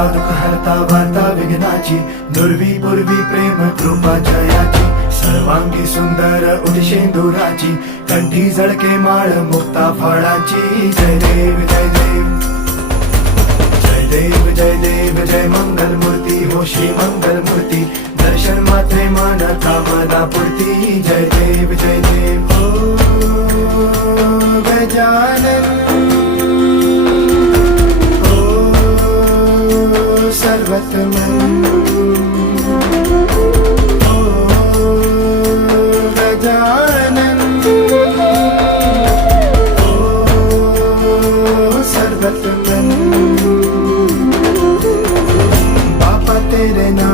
हरता दुःख हरता वार्ता विघ्नाची, दुर्वी पूर्वी प्रेम कृपा जयाची, सर्वांगी सुंदर उदिशेंदुराची, कंठी झळके माळ मुक्ता फळाची. जय देव जय देव जय देव जय देव जय मंगल मूर्ती हो श्री मंगल मूर्ती, दर्शन मात्रे मन कामना पूर्ती. जय देव जय देव हो गजानन हो सर्वतमन हो गजानन हो सर्वतमन. बापा तेरे नाम